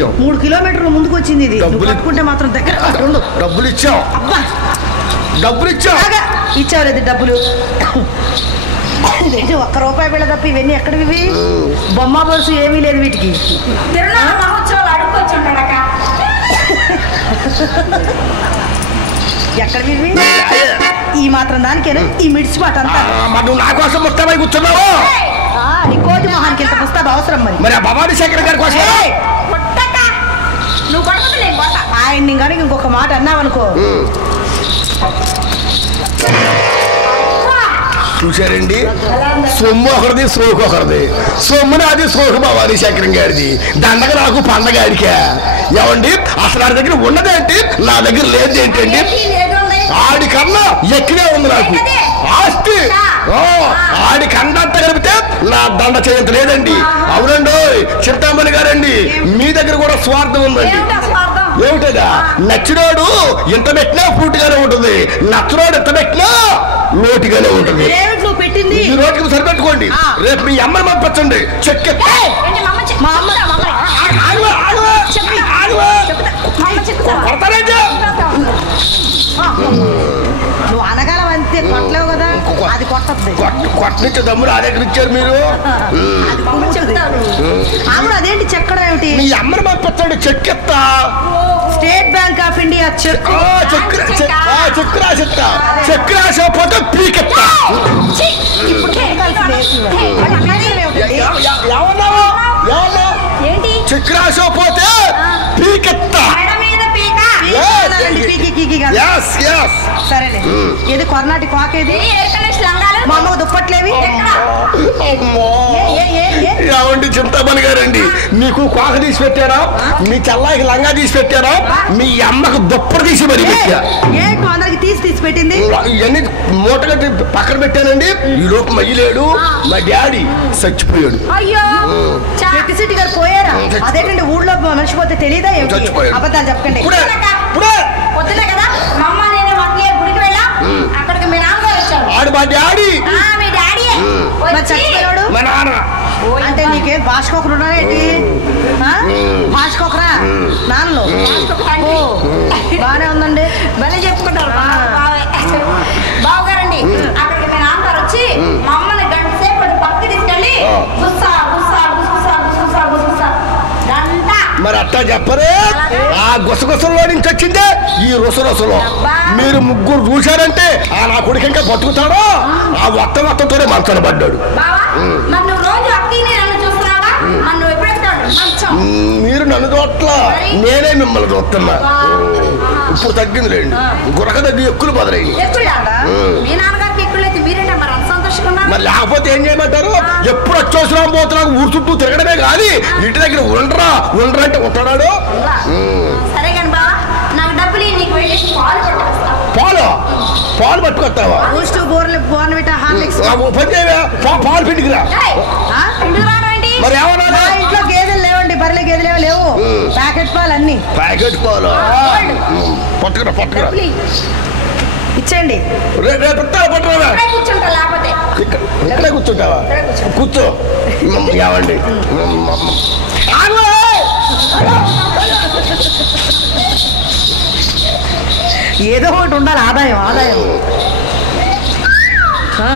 ఇచ్చాం. 3 కిలోమీటర్లు ముందుకు వచ్చింది ఇది. పట్టుకుంటే మాత్రం దగ్గర డబ్బులు ఇచ్చాం. అబ్బా డబ్బులు ఇచ్చాం. ఇచ్చావులేదు డబ్బులు. ₹1 బిళ్ళ తప్ప ఇవన్నీ ఎక్కడివి? బొమ్మ బొరుసు ఏమీ లేదు వీటికి. ఎక్కడివి? ఈ మాత్రం దానికేనా ఈ మిడిచిపాట అంతా? నువ్వు నా కోసం ముస్తాబై కూర్చున్నావు. నీ కోటి మొహానికి ఇంత పుస్తకం అవసరం మరి ఆ భవానీ శంకర్ గారి కోసం ఆయన్ని కానీ ఇంకొక మాట అన్నావనుకో. చూశారండి, సొమ్ము ఒకరిది సోకు ఒకరిది. సొమ్ము నాది, సోకు భవానీ శంకరం గారిది. దండగ నాకు పండగాడికే. ఏమండి అసలు ఆడి దగ్గర ఉన్నదేంటి, నా దగ్గర లేదు ఏంటండి? ఆడి కన్నా ఎక్కువే ఉంది నాకు ఆస్తి. ఆడి కండంత కలిపితే నా దండ చేయంత లేదండి. అవునండి చింతామణి గారండి, మీ దగ్గర కూడా స్వార్థం ఉందండి. ఏమిటదా? నచ్చినోడు ఇంత పెట్టినా పూర్తిగానే ఉంటుంది, నచ్చినోడు ఎంత పెట్టినా లోటుగానే ఉంటుంది. ఈ రోజుకి సరిపెట్టుకోండి. రేపు మీ అమ్మని పంపించండి. చెక్ నువ్వు అనగలం అంతే, కొట్టలేవు కదా. అది కొట్టద్దు. కొట్టనిచ్చే దమ్ముడు ఆ దగ్గర ఇచ్చారు మీరు. అదేంటి చెక్కడం ఏమిటి? మీ అమ్మని పంపించండి. చెక్కెత్తా. State Bank of India cheque రాసిస్తా. చెక్ రాసకపోతే పీకెత్తా. చెక్ రాసకపోతే పీకెత్తా. సరేలే. ఏది కర్ణాటక వాకేది? మా అమ్మకు దుప్పట్లేవి. ఏమండి చింతామణి గారండి, మీకు కోక తీసి పెట్టారా, మీ చల్లాయికి లంగా తీసి పెట్టారా, మీ అమ్మకు దుప్పటి తీసి మరి ఏంటి అందరికి తీసి పెట్టింది? ఇవన్నీ మూట కట్టి పక్కన పెట్టానండి. ఈ లోపు మయ్యలేడు, మా డాడీ చచ్చిపోయాడు. సిటీ గారు పోయారా? అదేంటండి ఊళ్ళో మర్చిపోతే తెలియదా? చచ్చిపోయాడు. అబద్ధాలు చెప్పండి. ఆడు మా డాడీ. చచ్చిపోయాడు మా నాన్న. అంటే నీకేం భాషకొకరు ఉన్నారేంటి? భాషకొకరా నాన్నలు? బాగానే ఉందండి. భలే చెప్పుకుంటారు బావగారండి. అక్కడికి మీ నాన్నగారు వచ్చి మా అమ్మని గంట సేపు పక్కకి తీసుకెళ్ళి గంట. మరి అట్టా చెప్పరే, ఆ గుసగుసల్లో నుంచి వచ్చిందే ఈ రుసరుసలో. మీరు ముగ్గురు చూశారంటే ఆ నా కొడుకు ఇంకా బతుకుతాడో, ఆ మొత్తంతోనే మంచాన పడ్డాడు. మీరు నన్ను చూడట్లా, నేనే మిమ్మల్ని చూస్తున్నా. ఇప్పుడు తగ్గిందిలేండి, గురక తగ్గి ఎక్కులు మొదలైంది. మరి లేకపోతే ఏం చేయమంటారు? ఎప్పుడు వచ్చేసినా పోతున్నా ఊరు చుట్టూ తిరగడమే కానీ ఇంటి దగ్గర ఉండరా అంటే ఉంటాడు. పాలు పట్టుకొస్తావా? పాలు పిండికిరా. మరి ఏమన్నా ఇంట్లో గేదెలు లేవండి, బర్రెల గేదెలు లేవు. ప్యాకెట్ పాలు అన్ని. ప్యాకెట్ పాలు పట్టుకురా ఇచ్చండి. రేపు పట్టుకురా. ఇక్కడే కూర్చుంటావా? కూర్చో. ఏమండి ఏదో ఒకటి ఉండాలి. ఆదాయం